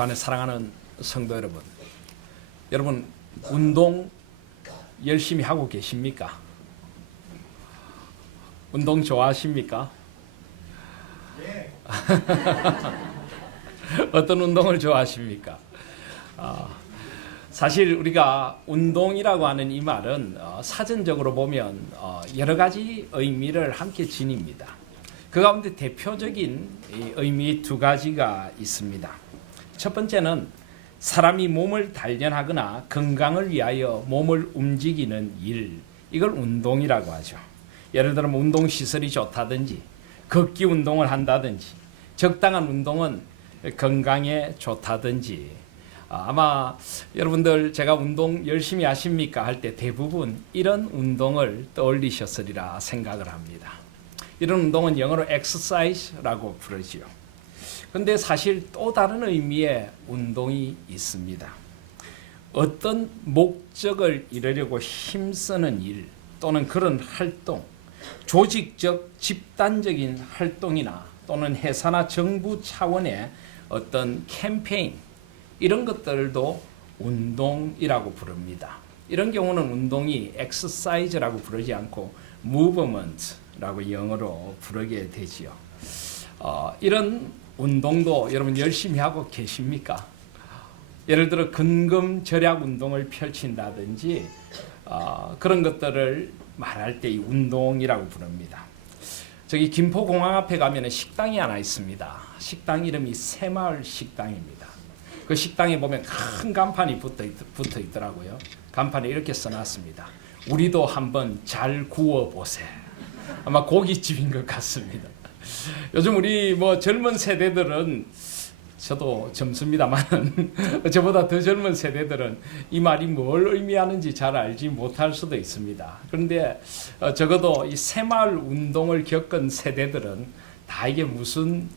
저 안에 사랑하는 성도 여러분 운동 열심히 하고 계십니까? 운동 좋아하십니까? 네. 어떤 운동을 좋아하십니까? 사실 우리가 운동이라고 하는 이 말은 사전적으로 보면 여러 가지 의미를 함께 지닙니다. 그 가운데 대표적인 의미 두 가지가 있습니다. 첫 번째는 사람이 몸을 단련하거나 건강을 위하여 몸을 움직이는 일, 이걸 운동이라고 하죠. 예를 들면 운동시설이 좋다든지 걷기 운동을 한다든지 적당한 운동은 건강에 좋다든지 아마 여러분들 제가 운동 열심히 하십니까 할 때 대부분 이런 운동을 떠올리셨으리라 생각을 합니다. 이런 운동은 영어로 exercise라고 부르지요. 그런데 사실 또 다른 의미의 운동이 있습니다. 어떤 목적을 이루려고 힘쓰는 일 또는 그런 활동, 조직적 집단적인 활동이나 또는 회사나 정부 차원의 어떤 캠페인, 이런 것들도 운동이라고 부릅니다. 이런 경우는 운동이 exercise라고 부르지 않고 movement라고 영어로 부르게 되지요. 이런 운동도 여러분 열심히 하고 계십니까? 예를 들어 근검절약 운동을 펼친다든지 그런 것들을 말할 때 이 운동이라고 부릅니다. 저기 김포공항 앞에 가면 식당이 하나 있습니다. 식당 이름이 새마을 식당입니다. 그 식당에 보면 큰 간판이 붙어 있더라고요. 간판에 이렇게 써놨습니다. 우리도 한번 잘 구워보세. 아마 고깃집인 것 같습니다. 요즘 우리 젊은 세대들은, 저도 젊습니다만 저보다 더 젊은 세대들은 이 말이 뭘 의미하는지 잘 알지 못할 수도 있습니다. 그런데 적어도 이 새마을 운동을 겪은 세대들은 다 이게 무슨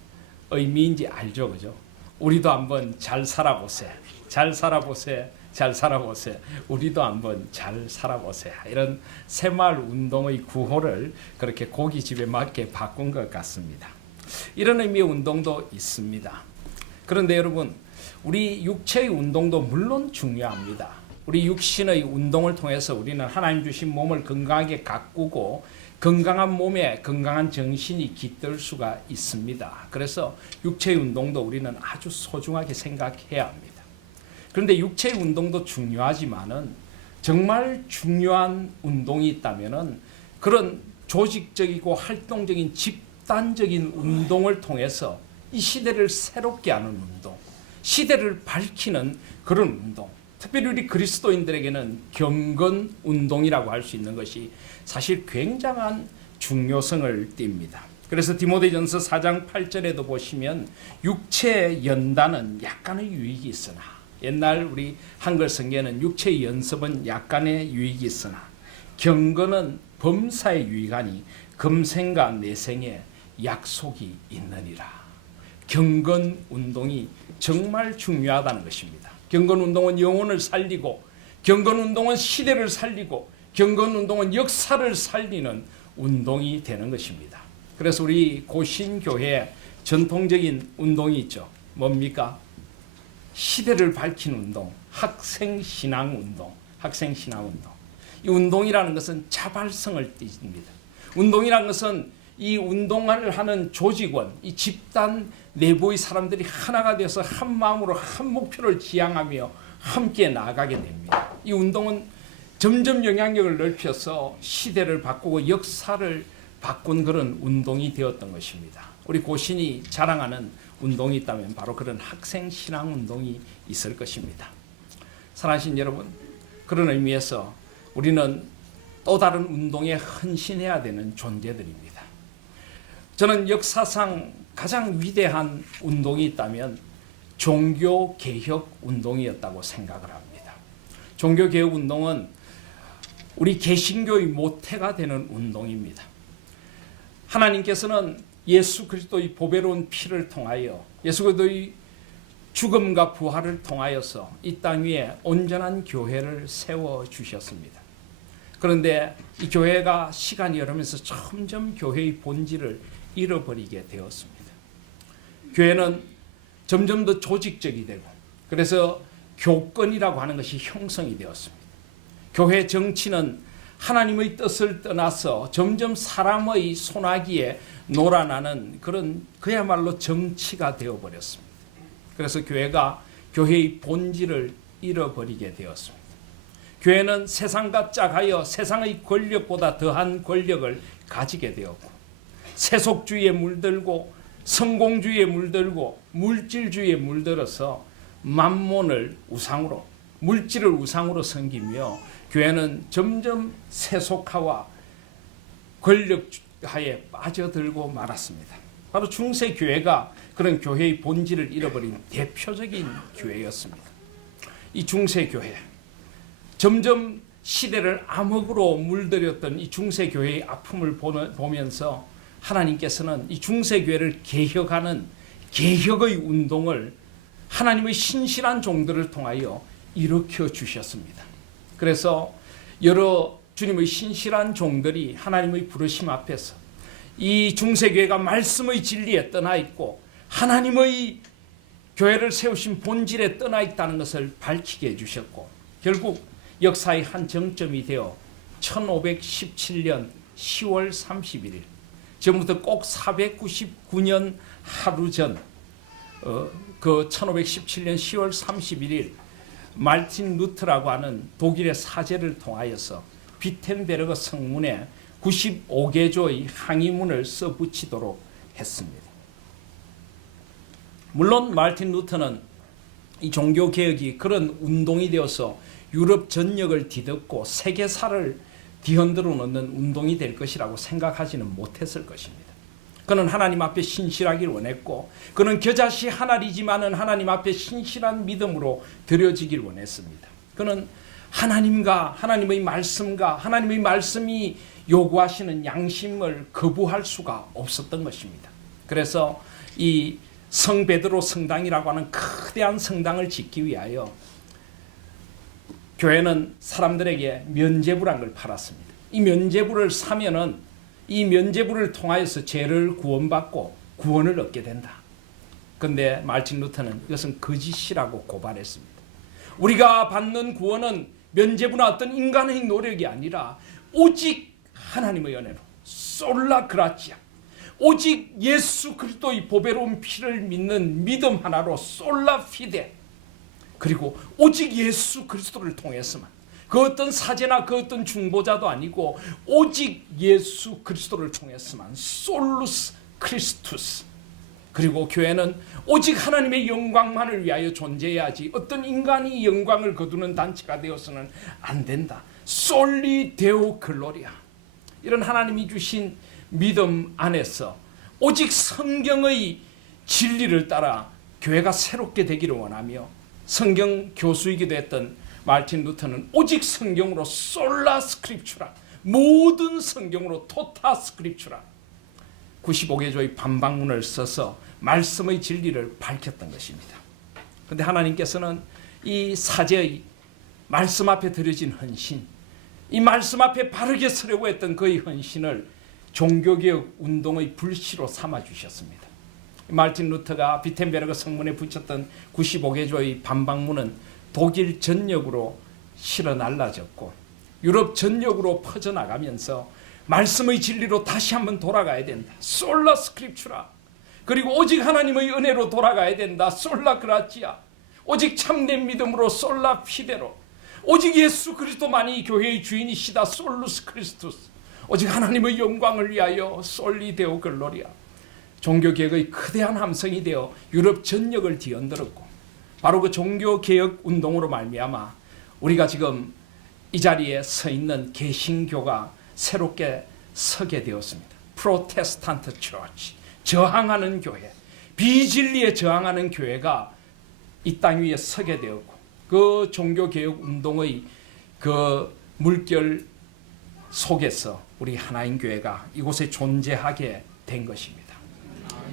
의미인지 알죠, 그죠? 우리도 한번 잘 살아보세, 잘 살아보세, 잘 살아보세, 우리도 한번 잘 살아보세. 이런 새마을 운동의 구호를 그렇게 고깃집에 맞게 바꾼 것 같습니다. 이런 의미의 운동도 있습니다. 그런데 여러분, 우리 육체의 운동도 물론 중요합니다. 우리 육신의 운동을 통해서 우리는 하나님 주신 몸을 건강하게 가꾸고 건강한 몸에 건강한 정신이 깃들 수가 있습니다. 그래서 육체의 운동도 우리는 아주 소중하게 생각해야 합니다. 그런데 육체의 운동도 중요하지만은 정말 중요한 운동이 있다면은 그런 조직적이고 활동적인 집단적인 운동을 통해서 이 시대를 새롭게 하는 운동, 시대를 밝히는 그런 운동, 특별히 우리 그리스도인들에게는 경건 운동이라고 할 수 있는 것이 사실 굉장한 중요성을 띱니다. 그래서 디모데전서 4장 8절에도 보시면 육체의 연단은 약간의 유익이 있으나, 옛날 우리 한글 성경에는 육체의 연습은 약간의 유익이 있으나 경건은 범사에 유익하니 금생과 내생에 약속이 있느니라. 경건 운동이 정말 중요하다는 것입니다. 경건 운동은 영혼을 살리고, 경건 운동은 시대를 살리고, 경건 운동은 역사를 살리는 운동이 되는 것입니다. 그래서 우리 고신교회에 전통적인 운동이 있죠. 뭡니까? 시대를 밝히는 운동, 학생신앙운동. 이 운동이라는 것은 자발성을 띠집니다. 운동이라는 것은 이 운동을 하는 조직원, 이 집단 내부의 사람들이 하나가 되어서 한 마음으로 한 목표를 지향하며 함께 나아가게 됩니다. 이 운동은 점점 영향력을 넓혀서 시대를 바꾸고 역사를 바꾼 그런 운동이 되었던 것입니다. 우리 고신이 자랑하는 운동이 있다면 바로 그런 학생신앙운동이 있을 것입니다. 사랑하신 여러분, 그런 의미에서 우리는 또 다른 운동에 헌신해야 되는 존재들입니다. 저는 역사상 가장 위대한 운동이 있다면 종교개혁 운동이었다고 생각을 합니다. 종교개혁 운동은 우리 개신교의 모태가 되는 운동입니다. 하나님께서는 예수 그리스도의 보배로운 피를 통하여, 예수 그리스도의 죽음과 부활을 통하여서 이 땅 위에 온전한 교회를 세워주셨습니다. 그런데 이 교회가 시간이 흐르면서 점점 교회의 본질을 잃어버리게 되었습니다. 교회는 점점 더 조직적이 되고 그래서 교권이라고 하는 것이 형성이 되었습니다. 교회 정치는 하나님의 뜻을 떠나서 점점 사람의 손아귀에 놀아나는 그런 그야말로 정치가 되어버렸습니다. 그래서 교회가 교회의 본질을 잃어버리게 되었습니다. 교회는 세상과 짝하여 세상의 권력보다 더한 권력을 가지게 되었고, 세속주의에 물들고 성공주의에 물들고 물질주의에 물들어서 만몬을 우상으로, 물질을 우상으로 섬기며 교회는 점점 세속화와 권력하에 빠져들고 말았습니다. 바로 중세 교회가 그런 교회의 본질을 잃어버린 대표적인 교회였습니다. 이 중세 교회, 점점 시대를 암흑으로 물들였던 이 중세 교회의 아픔을 보면서 하나님께서는 이 중세 교회를 개혁하는 개혁의 운동을 하나님의 신실한 종들을 통하여 일으켜 주셨습니다. 그래서 여러 주님의 신실한 종들이 하나님의 부르심 앞에서 이 중세교회가 말씀의 진리에 떠나 있고 하나님의 교회를 세우신 본질에 떠나 있다는 것을 밝히게 해주셨고, 결국 역사의 한 정점이 되어 1517년 10월 31일, 지금부터 꼭 499년 하루 전 그 1517년 10월 31일 말틴 루터라고 하는 독일의 사제를 통하여서 비텐베르그 성문에 95개조의 항의문을 써붙이도록 했습니다. 물론 말틴 루터는 이 종교개혁이 그런 운동이 되어서 유럽 전역을 뒤덮고 세계사를 뒤흔들어 놓는 운동이 될 것이라고 생각하지는 못했을 것입니다. 그는 하나님 앞에 신실하기를 원했고, 그는 겨자씨 하나이지만은 하나님 앞에 신실한 믿음으로 드려지길 원했습니다. 그는 하나님과 하나님의 말씀과 하나님의 말씀이 요구하시는 양심을 거부할 수가 없었던 것입니다. 그래서 이 성베드로 성당이라고 하는 거대한 성당을 짓기 위하여 교회는 사람들에게 면죄부란 걸 팔았습니다. 이 면죄부를 사면은 이 면죄부를 통하여서 죄를 구원받고 구원을 얻게 된다. 그런데 말틴 루터는 이것은 거짓이라고 고발했습니다. 우리가 받는 구원은 면죄부나 어떤 인간의 노력이 아니라 오직 하나님의 은혜로, 솔라 그라치아, 오직 예수 그리스도의 보배로운 피를 믿는 믿음 하나로, 솔라 피데, 그리고 오직 예수 그리스도를 통해서만, 그 어떤 사제나 그 어떤 중보자도 아니고 오직 예수 그리스도를 통해서만, 솔루스 크리스투스. 그리고 교회는 오직 하나님의 영광만을 위하여 존재해야지 어떤 인간이 영광을 거두는 단체가 되어서는 안 된다. 솔리 데오 글로리아. 이런 하나님이 주신 믿음 안에서 오직 성경의 진리를 따라 교회가 새롭게 되기를 원하며, 성경 교수이기도 했던 말틴 루터는 오직 성경으로, 솔라 스크립추라, 모든 성경으로, 토타 스크립추라, 95개조의 반박문을 써서 말씀의 진리를 밝혔던 것입니다. 그런데 하나님께서는 이 사제의 말씀 앞에 드려진 헌신, 이 말씀 앞에 바르게 서려고 했던 그의 헌신을 종교개혁 운동의 불씨로 삼아주셨습니다. 말틴 루터가 비텐베르그 성문에 붙였던 95개조의 반박문은 독일 전역으로 실어 날라졌고 유럽 전역으로 퍼져나가면서 말씀의 진리로 다시 한번 돌아가야 된다. 솔라 스크립추라. 그리고 오직 하나님의 은혜로 돌아가야 된다. 솔라 그라치아. 오직 참된 믿음으로, 솔라 피데로. 오직 예수 그리스도만이 교회의 주인이시다. 솔루스 크리스투스. 오직 하나님의 영광을 위하여, 솔리 데오 글로리아. 종교개혁의 거대한 함성이 되어 유럽 전역을 뒤흔들었고, 바로 그 종교개혁 운동으로 말미암아 우리가 지금 이 자리에 서 있는 개신교가 새롭게 서게 되었습니다. 프로테스탄트 처치, 저항하는 교회, 비진리에 저항하는 교회가 이 땅 위에 서게 되었고, 그 종교개혁 운동의 그 물결 속에서 우리 하나인 교회가 이곳에 존재하게 된 것입니다.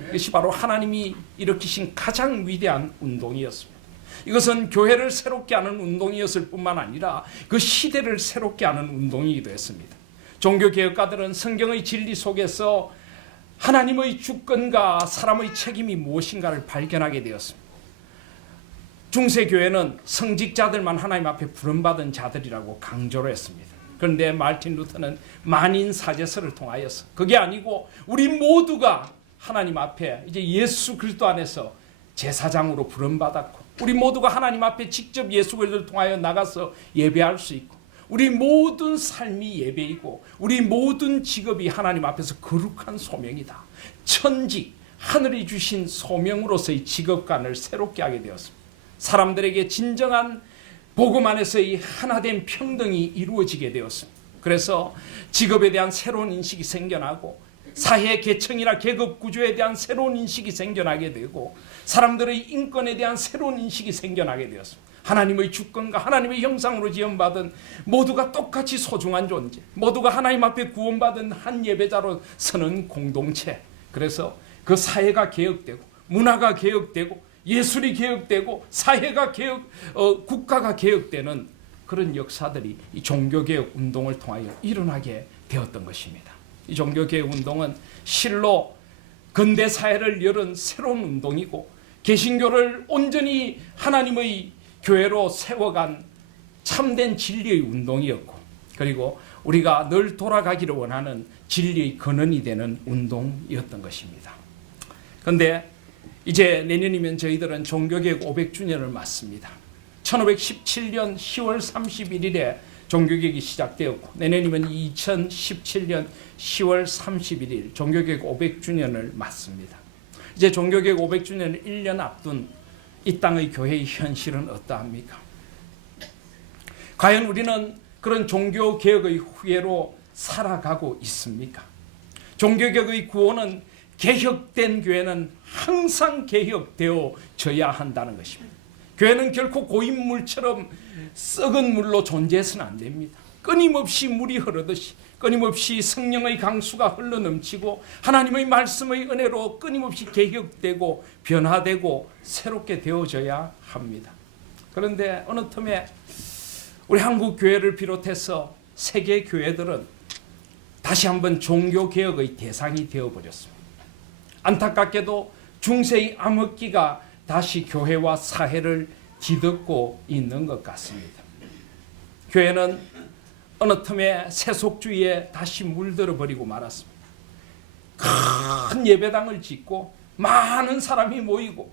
이것이 바로 하나님이 일으키신 가장 위대한 운동이었습니다. 이것은 교회를 새롭게 하는 운동이었을 뿐만 아니라 그 시대를 새롭게 하는 운동이기도 했습니다. 종교개혁가들은 성경의 진리 속에서 하나님의 주권과 사람의 책임이 무엇인가를 발견하게 되었습니다. 중세교회는 성직자들만 하나님 앞에 부름받은 자들이라고 강조를 했습니다. 그런데 마르틴 루터는 만인사제서를 통하여서 그게 아니고 우리 모두가 하나님 앞에 이제 예수 그리스도 안에서 제사장으로 부름받았고, 우리 모두가 하나님 앞에 직접 예수 그리스도를 통하여 나가서 예배할 수 있고, 우리 모든 삶이 예배이고 우리 모든 직업이 하나님 앞에서 거룩한 소명이다. 천직, 하늘이 주신 소명으로서의 직업관을 새롭게 하게 되었습니다. 사람들에게 진정한 복음 안에서의 하나된 평등이 이루어지게 되었습니다. 그래서 직업에 대한 새로운 인식이 생겨나고, 사회 계층이나 계급 구조에 대한 새로운 인식이 생겨나게 되고, 사람들의 인권에 대한 새로운 인식이 생겨나게 되었습니다. 하나님의 주권과 하나님의 형상으로 지음받은 모두가 똑같이 소중한 존재, 모두가 하나님 앞에 구원받은 한 예배자로 서는 공동체. 그래서 그 사회가 개혁되고 문화가 개혁되고 예술이 개혁되고 사회가 국가가 개혁되는 그런 역사들이 이 종교개혁 운동을 통하여 일어나게 되었던 것입니다. 이 종교개혁 운동은 실로 근대 사회를 열은 새로운 운동이고, 개신교를 온전히 하나님의 교회로 세워간 참된 진리의 운동이었고, 그리고 우리가 늘 돌아가기를 원하는 진리의 근원이 되는 운동이었던 것입니다. 그런데 이제 내년이면 저희들은 종교개혁 500주년을 맞습니다. 1517년 10월 31일에 종교개혁이 시작되었고, 내년이면 2017년 10월 31일 종교개혁 500주년을 맞습니다. 이제 종교개혁 500주년을 1년 앞둔 이 땅의 교회의 현실은 어떠합니까? 과연 우리는 그런 종교개혁의 후예로 살아가고 있습니까? 종교개혁의 구호는 개혁된 교회는 항상 개혁되어져야 한다는 것입니다. 교회는 결코 고인물처럼 썩은 물로 존재해서는 안 됩니다. 끊임없이 물이 흐르듯이 끊임없이 성령의 강수가 흘러넘치고 하나님의 말씀의 은혜로 끊임없이 개혁되고 변화되고 새롭게 되어져야 합니다. 그런데 어느 틈에 우리 한국 교회를 비롯해서 세계 교회들은 다시 한번 종교개혁의 대상이 되어버렸습니다. 안타깝게도 중세의 암흑기가 다시 교회와 사회를 뒤덮고 있는 것 같습니다. 교회는 어느 틈에 세속주의에 다시 물들어 버리고 말았습니다. 큰 예배당을 짓고 많은 사람이 모이고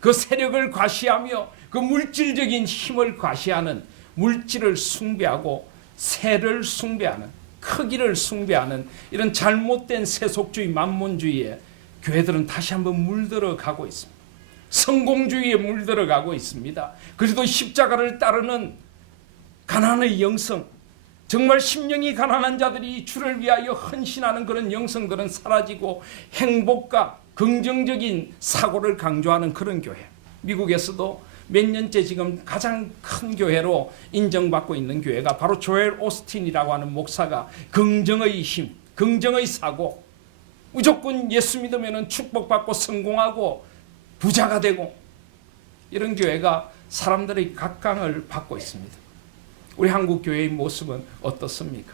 그 세력을 과시하며 그 물질적인 힘을 과시하는, 물질을 숭배하고 세를 숭배하는, 크기를 숭배하는 이런 잘못된 세속주의 만몬주의에 교회들은 다시 한번 물들어 가고 있습니다. 성공주의에 물들어 가고 있습니다. 그래도 십자가를 따르는 가난의 영성, 정말 심령이 가난한 자들이 주를 위하여 헌신하는 그런 영성들은 사라지고 행복과 긍정적인 사고를 강조하는 그런 교회. 미국에서도 몇 년째 지금 가장 큰 교회로 인정받고 있는 교회가 바로 조엘 오스틴이라고 하는 목사가 긍정의 힘, 긍정의 사고, 무조건 예수 믿으면 축복받고 성공하고 부자가 되고, 이런 교회가 사람들의 각광을 받고 있습니다. 우리 한국 교회의 모습은 어떻습니까?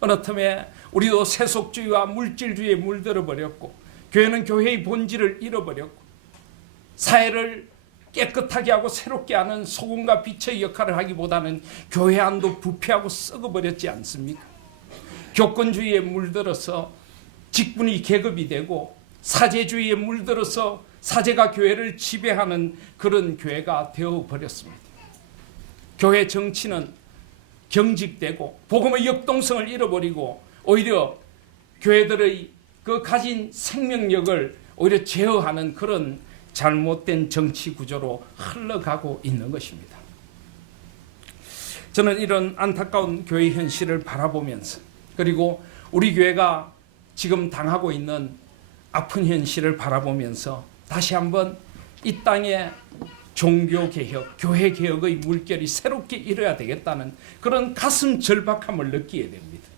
어느 틈에 우리도 세속주의와 물질주의에 물들어 버렸고, 교회는 교회의 본질을 잃어버렸고, 사회를 깨끗하게 하고 새롭게 하는 소금과 빛의 역할을 하기보다는 교회 안도 부패하고 썩어버렸지 않습니까? 교권주의에 물들어서 직분이 계급이 되고, 사제주의에 물들어서 사제가 교회를 지배하는 그런 교회가 되어버렸습니다. 교회 정치는 경직되고 복음의 역동성을 잃어버리고 오히려 교회들의 그 가진 생명력을 오히려 제어하는 그런 잘못된 정치 구조로 흘러가고 있는 것입니다. 저는 이런 안타까운 교회 현실을 바라보면서, 그리고 우리 교회가 지금 당하고 있는 아픈 현실을 바라보면서 다시 한번 이 땅에 종교개혁, 교회개혁의 물결이 새롭게 일어야 되겠다는 그런 가슴 절박함을 느끼게 됩니다.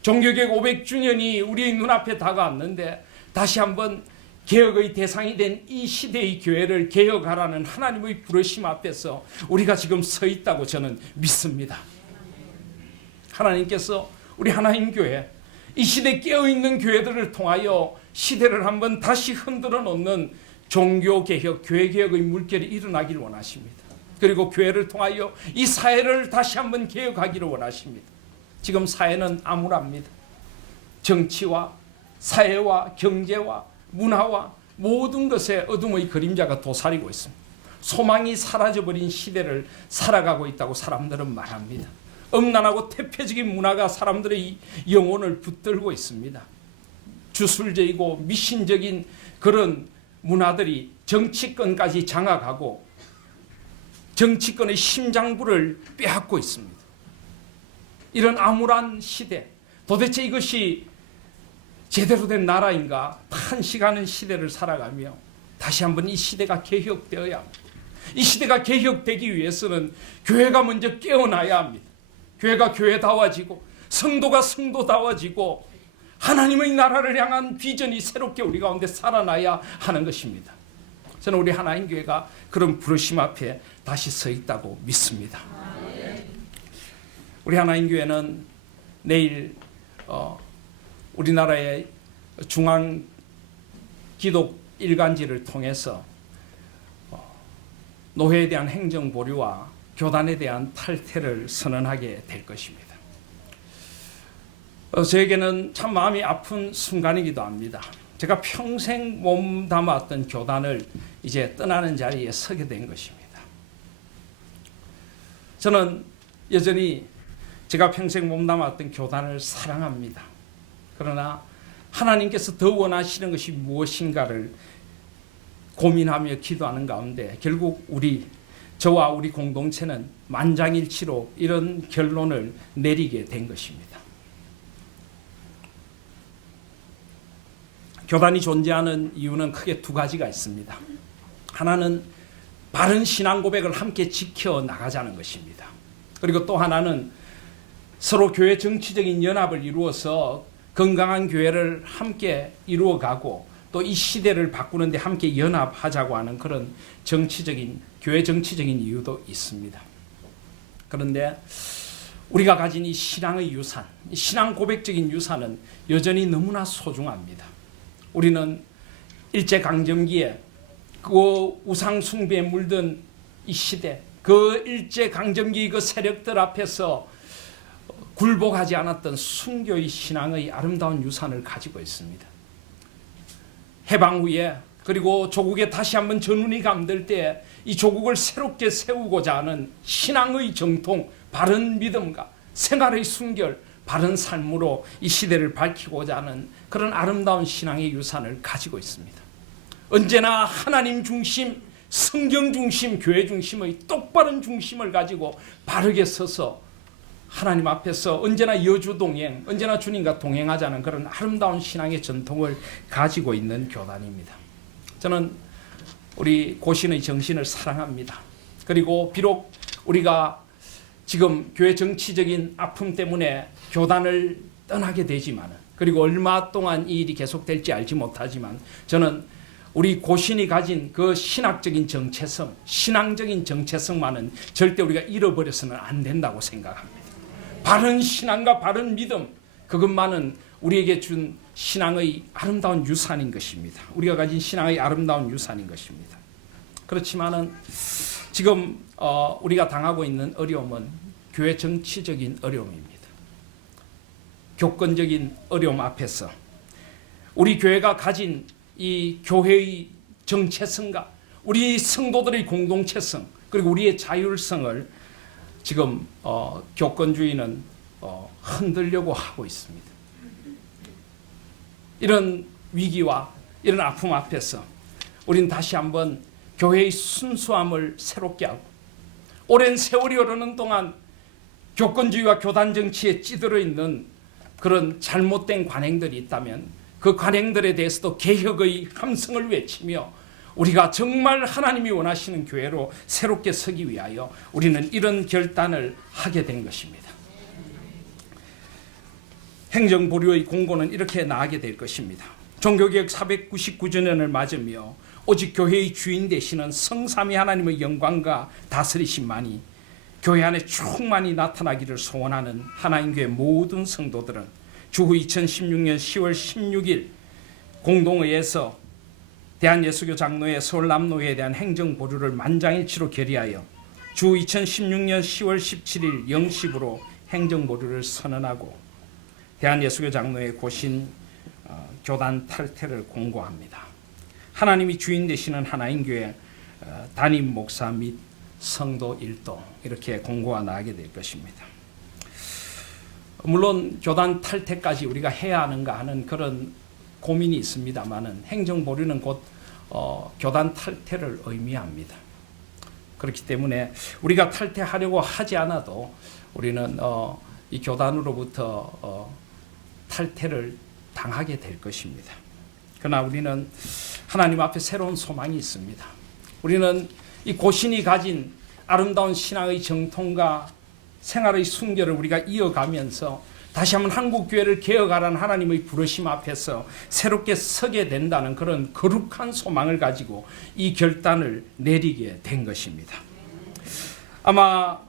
종교개혁 500주년이 우리의 눈앞에 다가왔는데 다시 한번 개혁의 대상이 된 이 시대의 교회를 개혁하라는 하나님의 부르심 앞에서 우리가 지금 서 있다고 저는 믿습니다. 하나님께서 우리 하나님 교회, 이 시대에 깨어있는 교회들을 통하여 시대를 한번 다시 흔들어 놓는 종교개혁, 교회개혁의 물결이 일어나기를 원하십니다. 그리고 교회를 통하여 이 사회를 다시 한번 개혁하기를 원하십니다. 지금 사회는 암울합니다. 정치와 사회와 경제와 문화와 모든 것에 어둠의 그림자가 도사리고 있습니다. 소망이 사라져버린 시대를 살아가고 있다고 사람들은 말합니다. 음란하고 태폐적인 문화가 사람들의 영혼을 붙들고 있습니다. 주술적이고 미신적인 그런 문화들이 정치권까지 장악하고 정치권의 심장부를 빼앗고 있습니다. 이런 암울한 시대, 도대체 이것이 제대로 된 나라인가? 탄식하는 시대를 살아가며 다시 한번 이 시대가 개혁되어야 합니다. 이 시대가 개혁되기 위해서는 교회가 먼저 깨어나야 합니다. 교회가 교회다워지고 성도가 성도다워지고 하나님의 나라를 향한 비전이 새롭게 우리 가운데 살아나야 하는 것입니다. 저는 우리 하나님 교회가 그런 부르심 앞에 다시 서 있다고 믿습니다. 우리 하나님 교회는 내일 우리나라의 중앙 기독 일간지를 통해서 노회에 대한 행정 보류와 교단에 대한 탈퇴를 선언하게 될 것입니다. 저에게는 참 마음이 아픈 순간이기도 합니다. 제가 평생 몸담았던 교단을 이제 떠나는 자리에 서게 된 것입니다. 저는 여전히 제가 평생 몸담았던 교단을 사랑합니다. 그러나 하나님께서 더 원하시는 것이 무엇인가를 고민하며 기도하는 가운데 결국 저와 우리 공동체는 만장일치로 이런 결론을 내리게 된 것입니다. 교단이 존재하는 이유는 크게 두 가지가 있습니다. 하나는 바른 신앙 고백을 함께 지켜나가자는 것입니다. 그리고 또 하나는 서로 교회 정치적인 연합을 이루어서 건강한 교회를 함께 이루어가고 또 이 시대를 바꾸는 데 함께 연합하자고 하는 그런 교회 정치적인 이유도 있습니다. 그런데 우리가 가진 이 신앙의 유산, 이 신앙 고백적인 유산은 여전히 너무나 소중합니다. 우리는 일제강점기에 그 우상 숭배에 물든 이 시대, 그 일제강점기 그 세력들 앞에서 굴복하지 않았던 순교의 신앙의 아름다운 유산을 가지고 있습니다. 해방 후에 그리고 조국에 다시 한번 전운이 감돌 때 이 조국을 새롭게 세우고자 하는 신앙의 정통, 바른 믿음과 생활의 순결, 바른 삶으로 이 시대를 밝히고자 하는 그런 아름다운 신앙의 유산을 가지고 있습니다. 언제나 하나님 중심, 성경 중심, 교회 중심의 똑바른 중심을 가지고 바르게 서서 하나님 앞에서 언제나 여주동행, 언제나 주님과 동행하자는 그런 아름다운 신앙의 전통을 가지고 있는 교단입니다. 저는 우리 고신의 정신을 사랑합니다. 그리고 비록 우리가 지금 교회 정치적인 아픔 때문에 교단을 떠나게 되지만, 그리고 얼마 동안 이 일이 계속될지 알지 못하지만, 저는 우리 고신이 가진 그 신학적인 정체성, 신앙적인 정체성만은 절대 우리가 잃어버려서는 안 된다고 생각합니다. 바른 신앙과 바른 믿음, 그것만은 우리에게 준 신앙의 아름다운 유산인 것입니다. 우리가 가진 신앙의 아름다운 유산인 것입니다. 그렇지만은 지금 우리가 당하고 있는 어려움은 교회 정치적인 어려움입니다. 교권적인 어려움 앞에서 우리 교회가 가진 이 교회의 정체성과 우리 성도들의 공동체성, 그리고 우리의 자율성을 지금 교권주의는 흔들려고 하고 있습니다. 이런 위기와 이런 아픔 앞에서 우리는 다시 한번 교회의 순수함을 새롭게 하고, 오랜 세월이 흐르는 동안 교권주의와 교단 정치에 찌들어 있는 그런 잘못된 관행들이 있다면 그 관행들에 대해서도 개혁의 함성을 외치며 우리가 정말 하나님이 원하시는 교회로 새롭게 서기 위하여 우리는 이런 결단을 하게 된 것입니다. 행정보류의 공고는 이렇게 나가게 될 것입니다. 종교개혁 499주년을 맞으며 오직 교회의 주인 되시는 성삼위 하나님의 영광과 다스리심만이 교회 안에 충만히 나타나기를 소원하는 하나님교회 모든 성도들은 주후 2016년 10월 16일 공동회에서 대한예수교 장로회 서울남로회에 대한 행정보류를 만장일치로 결의하여 주 2016년 10월 17일 0시부로 행정보류를 선언하고 대한예수교 장로회 고신 교단 탈퇴를 공고합니다. 하나님이 주인 되시는 하나인교회 담임 목사 및 성도 일동 이렇게 공고가 나가게 될 것입니다. 물론 교단 탈퇴까지 우리가 해야 하는가 하는 그런 고민이 있습니다만은 행정보류는 곧 교단 탈퇴를 의미합니다. 그렇기 때문에 우리가 탈퇴하려고 하지 않아도 우리는 이 교단으로부터 탈퇴를 당하게 될 것입니다. 그러나 우리는 하나님 앞에 새로운 소망이 있습니다. 우리는 이 고신이 가진 아름다운 신앙의 정통과 생활의 순결을 우리가 이어가면서 다시 한번 한국교회를 개혁하라는 하나님의 부르심 앞에서 새롭게 서게 된다는 그런 거룩한 소망을 가지고 이 결단을 내리게 된 것입니다. 아마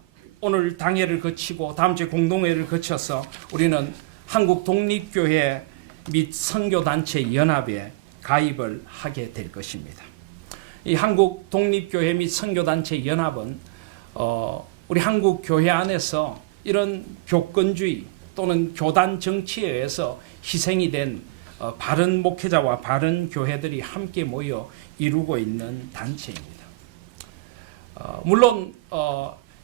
오늘 당회를 거치고 다음 주에 공동회를 거쳐서 우리는 한국독립교회 및 선교단체 연합에 가입을 하게 될 것입니다. 이 한국독립교회 및 선교단체 연합은 우리 한국 교회 안에서 이런 교권주의 또는 교단 정치에 의해서 희생이 된 바른 목회자와 바른 교회들이 함께 모여 이루고 있는 단체입니다. 물론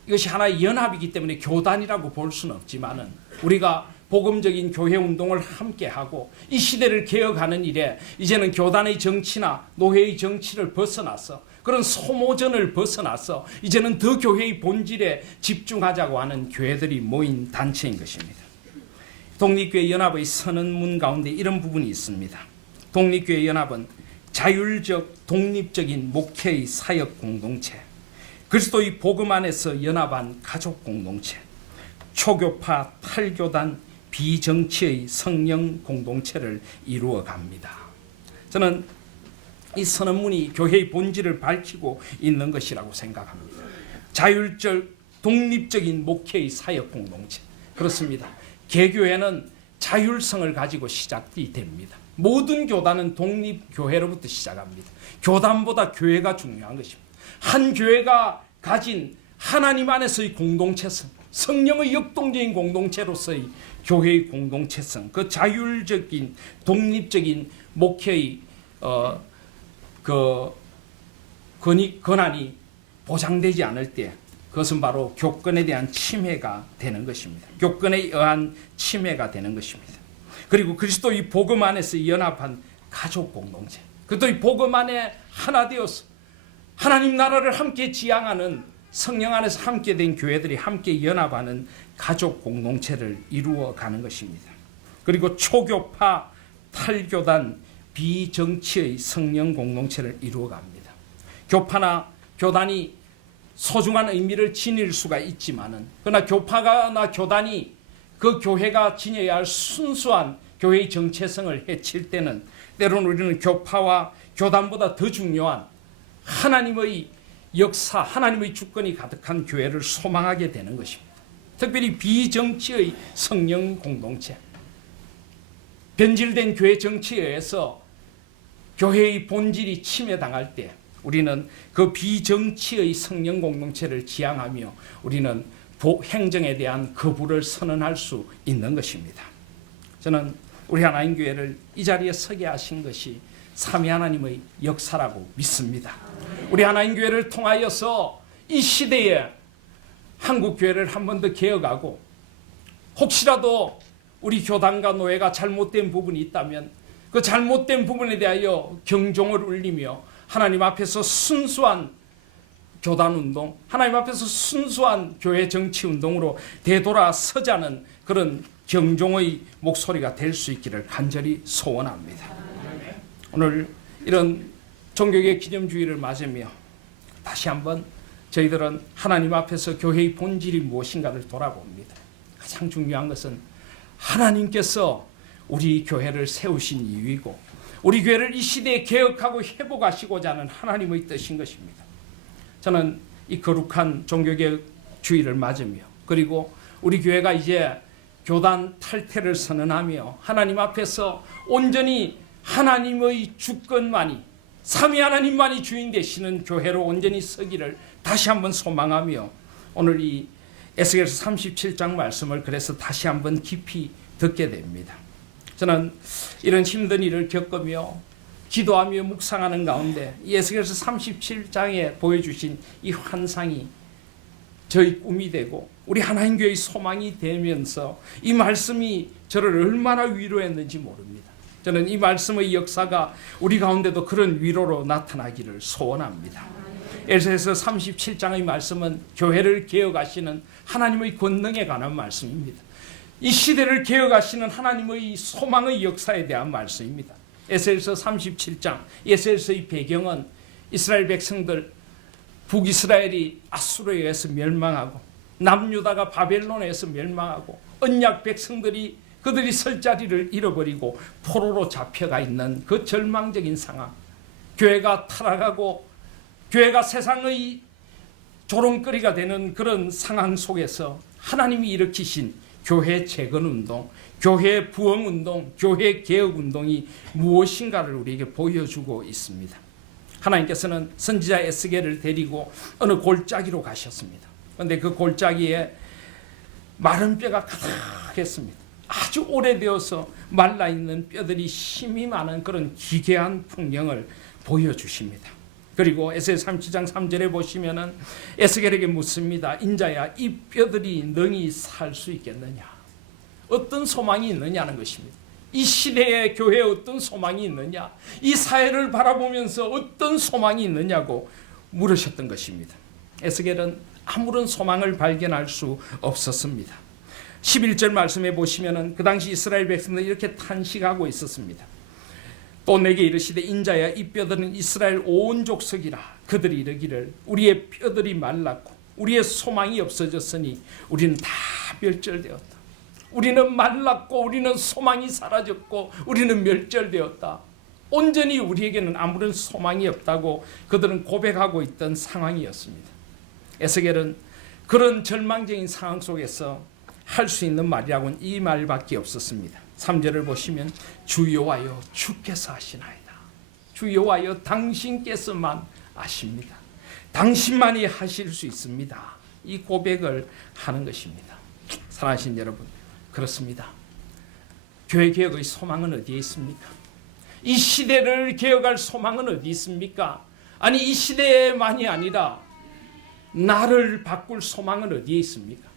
이것이 하나의 연합이기 때문에 교단이라고 볼 수는 없지만은 우리가 복음적인 교회 운동을 함께하고 이 시대를 개혁하는 일에 이제는 교단의 정치나 노회의 정치를 벗어나서 그런 소모전을 벗어나서 이제는 더 교회의 본질에 집중하자고 하는 교회들이 모인 단체인 것입니다. 독립교회 연합의 선언문 가운데 이런 부분이 있습니다. 독립교회 연합은 자율적 독립적인 목회의 사역 공동체, 그리스도의 복음 안에서 연합한 가족 공동체, 초교파 탈교단 비정치의 성령 공동체를 이루어 갑니다. 저는 이 선언문이 교회의 본질을 밝히고 있는 것이라고 생각합니다. 자율적 독립적인 목회의 사역 공동체. 그렇습니다. 개교회는 자율성을 가지고 시작이 됩니다. 모든 교단은 독립교회로부터 시작합니다. 교단보다 교회가 중요한 것입니다. 한 교회가 가진 하나님 안에서의 공동체성, 성령의 역동적인 공동체로서의 교회의 공동체성, 그 자율적인 독립적인 목회의 권한이 보장되지 않을 때 그것은 바로 교권에 대한 침해가 되는 것입니다. 교권에 의한 침해가 되는 것입니다. 그리고 그리스도의 복음 안에서 연합한 가족 공동체, 그리스도의 복음 안에 하나 되어서 하나님 나라를 함께 지향하는 성령 안에서 함께 된 교회들이 함께 연합하는 가족 공동체를 이루어가는 것입니다. 그리고 초교파 탈교단 비정치의 성령 공동체를 이루어갑니다. 교파나 교단이 소중한 의미를 지닐 수가 있지만은 그러나 교파나 교단이 그 교회가 지녀야 할 순수한 교회의 정체성을 해칠 때는 때로는 우리는 교파와 교단보다 더 중요한 하나님의 역사, 하나님의 주권이 가득한 교회를 소망하게 되는 것입니다. 특별히 비정치의 성령 공동체, 변질된 교회 정치에 의해서 교회의 본질이 침해당할 때 우리는 그 비정치의 성령 공동체를 지향하며 우리는 행정에 대한 거부를 선언할 수 있는 것입니다. 저는 우리 하나님 교회를 이 자리에 서게 하신 것이 삼위 하나님의 역사라고 믿습니다. 우리 하나님 교회를 통하여서 이 시대에 한국 교회를 한 번 더 개혁하고 혹시라도 우리 교단과 노회가 잘못된 부분이 있다면 그 잘못된 부분에 대하여 경종을 울리며 하나님 앞에서 순수한 교단 운동, 하나님 앞에서 순수한 교회 정치 운동으로 되돌아서자는 그런 경종의 목소리가 될 수 있기를 간절히 소원합니다. 오늘 이런 종교개혁 기념주의를 맞으며 다시 한번 저희들은 하나님 앞에서 교회의 본질이 무엇인가를 돌아봅니다. 가장 중요한 것은 하나님께서 우리 교회를 세우신 이유이고 우리 교회를 이 시대에 개혁하고 회복하시고자 하는 하나님의 뜻인 것입니다. 저는 이 거룩한 종교개혁주의를 맞으며 그리고 우리 교회가 이제 교단 탈퇴를 선언하며 하나님 앞에서 온전히 하나님의 주권만이 삼위 하나님만이 주인 되시는 교회로 온전히 서기를 다시 한번 소망하며 오늘 이 에스겔서 37장 말씀을 그래서 다시 한번 깊이 듣게 됩니다. 저는 이런 힘든 일을 겪으며 기도하며 묵상하는 가운데 이 에스겔서 37장에 보여주신 이 환상이 저희 꿈이 되고 우리 하나님 교회의 소망이 되면서 이 말씀이 저를 얼마나 위로했는지 모릅니다. 저는 이 말씀의 역사가 우리 가운데도 그런 위로로 나타나기를 소원합니다. 에스겔서 37장의 말씀은 교회를 개혁하시는 하나님의 권능에 관한 말씀입니다. 이 시대를 개혁하시는 하나님의 소망의 역사에 대한 말씀입니다. 에스겔서 37장, 에스겔서의 배경은 이스라엘 백성들, 북이스라엘이 아수르에 의해서 멸망하고 남유다가 바벨론에 의해서 멸망하고 언약 백성들이 그들이 설 자리를 잃어버리고 포로로 잡혀가 있는 그 절망적인 상황, 교회가 타락하고 교회가 세상의 조롱거리가 되는 그런 상황 속에서 하나님이 일으키신 교회 재건운동, 교회 부흥운동, 교회 개혁운동이 무엇인가를 우리에게 보여주고 있습니다. 하나님께서는 선지자 에스겔을 데리고 어느 골짜기로 가셨습니다. 그런데 그 골짜기에 마른 뼈가 가득했습니다. 아주 오래되어서 말라있는 뼈들이 힘이 많은 그런 기괴한 풍경을 보여주십니다. 그리고 에스겔 37장 3절에 보시면은 에스겔에게 묻습니다. 인자야, 이 뼈들이 능히 살 수 있겠느냐? 어떤 소망이 있느냐는 것입니다. 이 시대의 교회에 어떤 소망이 있느냐? 이 사회를 바라보면서 어떤 소망이 있느냐고 물으셨던 것입니다. 에스겔은 아무런 소망을 발견할 수 없었습니다. 11절 말씀에 보시면은 그 당시 이스라엘 백성들이 이렇게 탄식하고 있었습니다. 또 내게 이르시되 인자야, 이 뼈들은 이스라엘 온 족속이라. 그들이 이르기를 우리의 뼈들이 말랐고 우리의 소망이 없어졌으니 우리는 다 멸절되었다. 우리는 말랐고 우리는 소망이 사라졌고 우리는 멸절되었다. 온전히 우리에게는 아무런 소망이 없다고 그들은 고백하고 있던 상황이었습니다. 에스겔은 그런 절망적인 상황 속에서 할 수 있는 말이라고는 이 말밖에 없었습니다. 3절을 보시면 주 여호와여, 주께서 하시나이다. 주 여호와여, 당신께서만 아십니다. 당신만이 하실 수 있습니다. 이 고백을 하는 것입니다. 사랑하신 여러분, 그렇습니다. 교회 개혁의 소망은 어디에 있습니까? 이 시대를 개혁할 소망은 어디 있습니까? 아니, 이 시대만이 아니라 나를 바꿀 소망은 어디에 있습니까?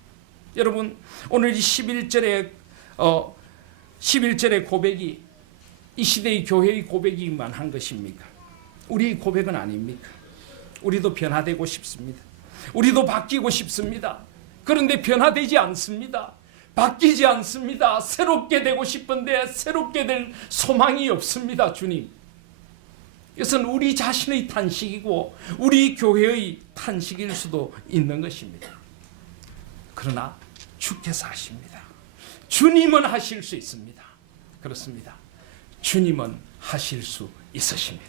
여러분, 오늘 이 11절의 고백이 이 시대의 교회의 고백이만 한 것입니까? 우리의 고백은 아닙니까? 우리도 변화되고 싶습니다. 우리도 바뀌고 싶습니다. 그런데 변화되지 않습니다. 바뀌지 않습니다. 새롭게 되고 싶은데 새롭게 될 소망이 없습니다. 주님, 이것은 우리 자신의 탄식이고 우리 교회의 탄식일 수도 있는 것입니다. 그러나 주께서 하십니다. 주님은 하실 수 있습니다. 그렇습니다. 주님은 하실 수 있으십니다.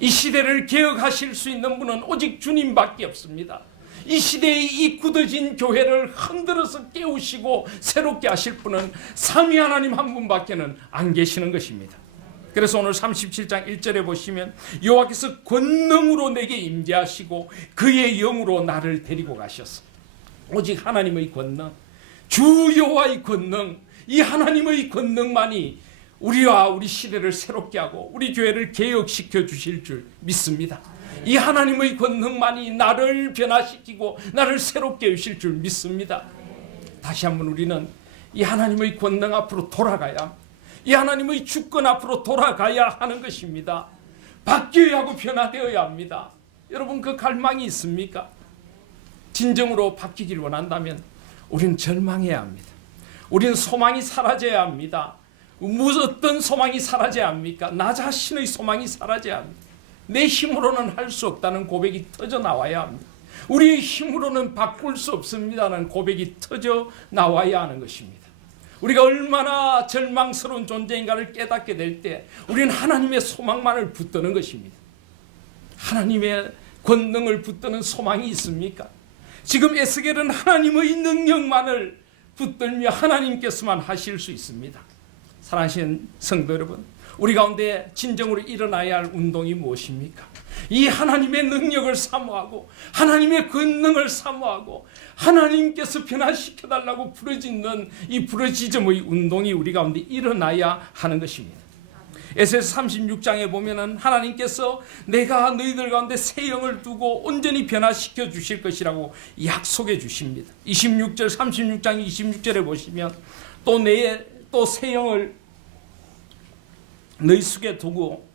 이 시대를 개혁하실 수 있는 분은 오직 주님밖에 없습니다. 이 시대의 이 굳어진 교회를 흔들어서 깨우시고 새롭게 하실 분은 삼위 하나님 한 분밖에는 안 계시는 것입니다. 그래서 오늘 37장 1절에 보시면 여호와께서 권능으로 내게 임재하시고 그의 영으로 나를 데리고 가셨어. 오직 하나님의 권능, 주 여호와의 권능, 이 하나님의 권능만이 우리와 우리 시대를 새롭게 하고 우리 교회를 개혁시켜 주실 줄 믿습니다. 이 하나님의 권능만이 나를 변화시키고 나를 새롭게 하실 줄 믿습니다. 다시 한번 우리는 이 하나님의 권능 앞으로 돌아가야 합니다. 이 하나님의 주권 앞으로 돌아가야 하는 것입니다. 바뀌어야 하고 변화되어야 합니다. 여러분, 그 갈망이 있습니까? 진정으로 바뀌기를 원한다면 우리는 절망해야 합니다. 우리는 소망이 사라져야 합니다. 무슨 어떤 소망이 사라져야 합니까? 나 자신의 소망이 사라져야 합니다. 내 힘으로는 할 수 없다는 고백이 터져 나와야 합니다. 우리의 힘으로는 바꿀 수 없습니다라는 고백이 터져 나와야 하는 것입니다. 우리가 얼마나 절망스러운 존재인가를 깨닫게 될 때 우리는 하나님의 소망만을 붙드는 것입니다. 하나님의 권능을 붙드는 소망이 있습니까? 지금 에스겔은 하나님의 능력만을 붙들며 하나님께서만 하실 수 있습니다. 사랑하시는 성도 여러분, 우리 가운데 진정으로 일어나야 할 운동이 무엇입니까? 이 하나님의 능력을 사모하고 하나님의 권능을 사모하고 하나님께서 변화시켜달라고 부르짖는 이 부르짖음의 운동이 우리 가운데 일어나야 하는 것입니다. 에스겔서 36장에 보면은 하나님께서 내가 너희들 가운데 새 영을 두고 온전히 변화시켜 주실 것이라고 약속해 주십니다. 26절 36장 26절에 보시면 또 새 영을 너희 속에 두고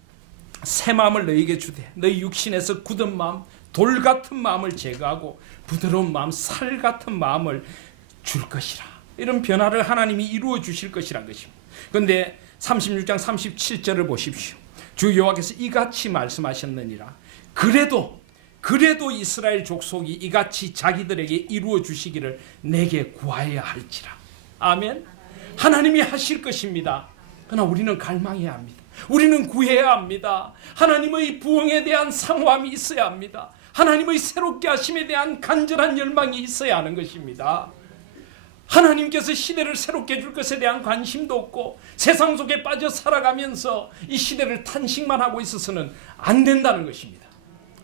새 마음을 너희에게 주되 너희 육신에서 굳은 마음 돌 같은 마음을 제거하고 부드러운 마음 살 같은 마음을 줄 것이라. 이런 변화를 하나님이 이루어 주실 것이란 것입니다. 그런데 36장 37절을 보십시오. 주 여호와께서 이같이 말씀하셨느니라. 그래도 이스라엘 족속이 이같이 자기들에게 이루어 주시기를 내게 구하여야 할지라. 아멘. 하나님이 하실 것입니다. 그러나 우리는 갈망해야 합니다. 우리는 구해야 합니다. 하나님의 부흥에 대한 상호함이 있어야 합니다. 하나님의 새롭게 하심에 대한 간절한 열망이 있어야 하는 것입니다. 하나님께서 시대를 새롭게 해줄 것에 대한 관심도 없고 세상 속에 빠져 살아가면서 이 시대를 탄식만 하고 있어서는 안 된다는 것입니다.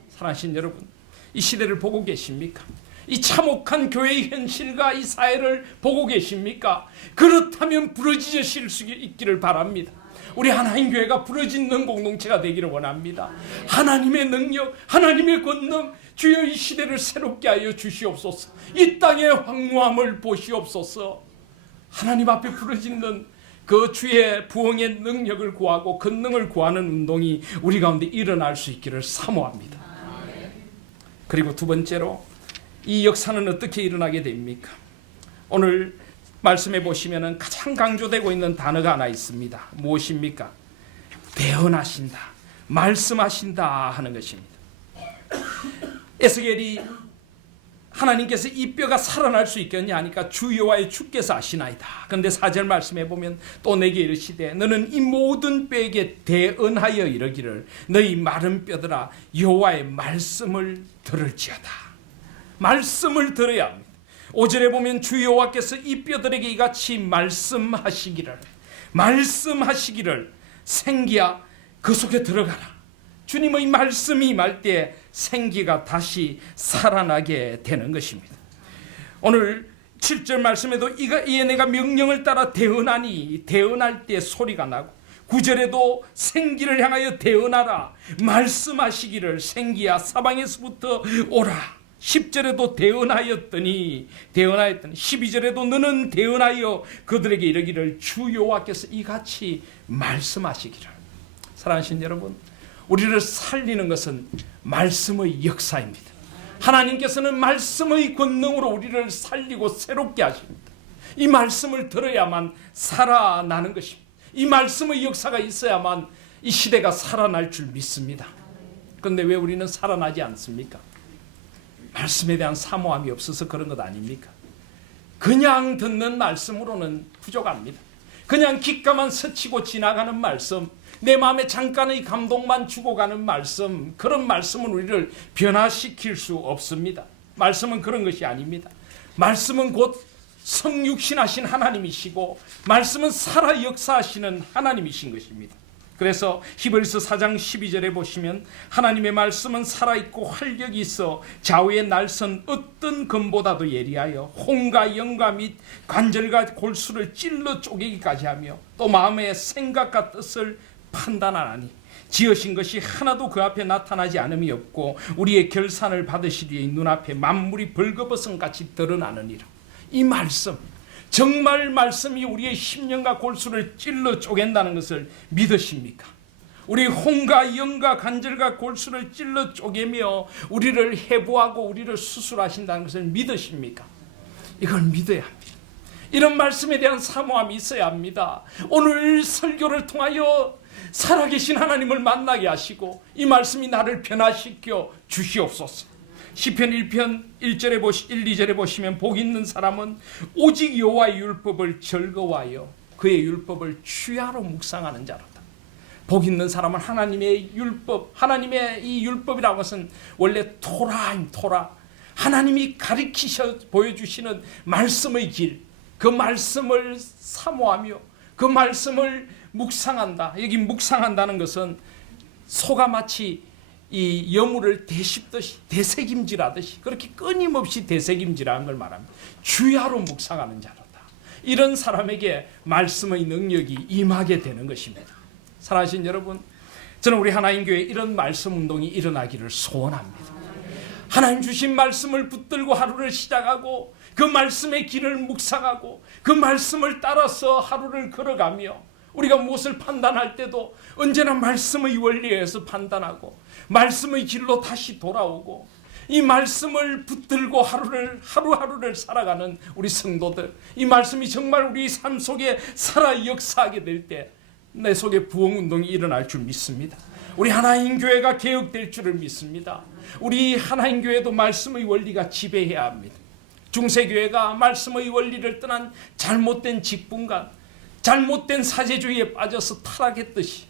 사랑하신 여러분, 이 시대를 보고 계십니까? 이 참혹한 교회의 현실과 이 사회를 보고 계십니까? 그렇다면 부르짖으실 수 있기를 바랍니다. 우리 하나님 교회가 부르짖는 공동체가 되기를 원합니다. 하나님의 능력, 하나님의 권능, 주여 이 시대를 새롭게 하여 주시옵소서. 이 땅의 황무함을 보시옵소서. 하나님 앞에 부르짖는 그 주의 부흥의 능력을 구하고 권능을 구하는 운동이 우리 가운데 일어날 수 있기를 사모합니다. 그리고 두 번째로 이 역사는 어떻게 일어나게 됩니까? 오늘 말씀해 보시면 가장 강조되고 있는 단어가 하나 있습니다. 무엇입니까? 대언하신다, 말씀하신다 하는 것입니다. 에스겔이 하나님께서 이 뼈가 살아날 수 있겠냐 하니까 주 여호와의 주께서 아시나이다. 그런데 4절 말씀해 보면 또 내게 이르시되 너는 이 모든 뼈에게 대언하여 이르기를 너희 마른 뼈들아 여호와의 말씀을 들을지어다. 말씀을 들어야 합니다. 5절에 보면 주 여호와께서 이 뼈들에게 이같이 말씀하시기를 생기야 그 속에 들어가라. 주님의 말씀이 임할 때 생기가 다시 살아나게 되는 것입니다. 오늘 7절 말씀에도 이에 내가 명령을 따라 대언하니 대언할 때 소리가 나고 9절에도 생기를 향하여 대언하라 말씀하시기를 생기야 사방에서부터 오라. 10절에도 대언하였더니 12절에도 너는 대언하여 그들에게 이르기를 주 여호와께서 이같이 말씀하시기를. 사랑하신 여러분, 우리를 살리는 것은 말씀의 역사입니다. 하나님께서는 말씀의 권능으로 우리를 살리고 새롭게 하십니다. 이 말씀을 들어야만 살아나는 것입니다. 이 말씀의 역사가 있어야만 이 시대가 살아날 줄 믿습니다. 그런데 왜 우리는 살아나지 않습니까? 말씀에 대한 사모함이 없어서 그런 것 아닙니까? 그냥 듣는 말씀으로는 부족합니다. 그냥 귓가만 스치고 지나가는 말씀, 내 마음에 잠깐의 감동만 주고 가는 말씀, 그런 말씀은 우리를 변화시킬 수 없습니다. 말씀은 그런 것이 아닙니다. 말씀은 곧 성육신하신 하나님이시고 말씀은 살아 역사하시는 하나님이신 것입니다. 그래서 히브리서 4장 12절에 보시면 하나님의 말씀은 살아있고 활력이 있어 좌우의 날선 어떤 검보다도 예리하여 혼과 영과 및 관절과 골수를 찔러 쪼개기까지 하며 또 마음의 생각과 뜻을 판단하나니 지으신 것이 하나도 그 앞에 나타나지 않음이 없고 우리의 결산을 받으시리에 눈앞에 만물이 벌거벗은같이 드러나느니라. 이 말씀, 정말 말씀이 우리의 심령과 골수를 찔러 쪼갠다는 것을 믿으십니까? 우리 혼과 영과 관절과 골수를 찔러 쪼개며 우리를 해부하고 우리를 수술하신다는 것을 믿으십니까? 이걸 믿어야 합니다. 이런 말씀에 대한 사모함이 있어야 합니다. 오늘 설교를 통하여 살아계신 하나님을 만나게 하시고 이 말씀이 나를 변화시켜 주시옵소서. 시편 1편 1절에 1, 2절에 보시면 복 있는 사람은 오직 여호와의 율법을 즐거워하여 그의 율법을 주야로 묵상하는 자로다. 복 있는 사람은 하나님의 율법, 하나님의 이 율법이라는 것은 원래 토라. 하나님이 가르치셔 보여주시는 말씀의 길, 그 말씀을 사모하며 그 말씀을 묵상한다. 여기 묵상한다는 것은 소가 마치 이 여물을 되씹듯이 되새김질하듯이 그렇게 끊임없이 되새김질하는 걸 말합니다. 주야로 묵상하는 자로다. 이런 사람에게 말씀의 능력이 임하게 되는 것입니다. 사랑하신 여러분, 저는 우리 하나님 교회에 이런 말씀 운동이 일어나기를 소원합니다. 하나님 주신 말씀을 붙들고 하루를 시작하고 그 말씀의 길을 묵상하고 그 말씀을 따라서 하루를 걸어가며 우리가 무엇을 판단할 때도 언제나 말씀의 원리에 의해서 판단하고 말씀의 길로 다시 돌아오고 이 말씀을 붙들고 하루하루를 살아가는 우리 성도들, 이 말씀이 정말 우리 삶 속에 살아 역사하게 될 때 내 속에 부흥운동이 일어날 줄 믿습니다. 우리 하나님 교회가 개혁될 줄을 믿습니다. 우리 하나님 교회도 말씀의 원리가 지배해야 합니다. 중세교회가 말씀의 원리를 떠난 잘못된 직분관, 잘못된 사제주의에 빠져서 타락했듯이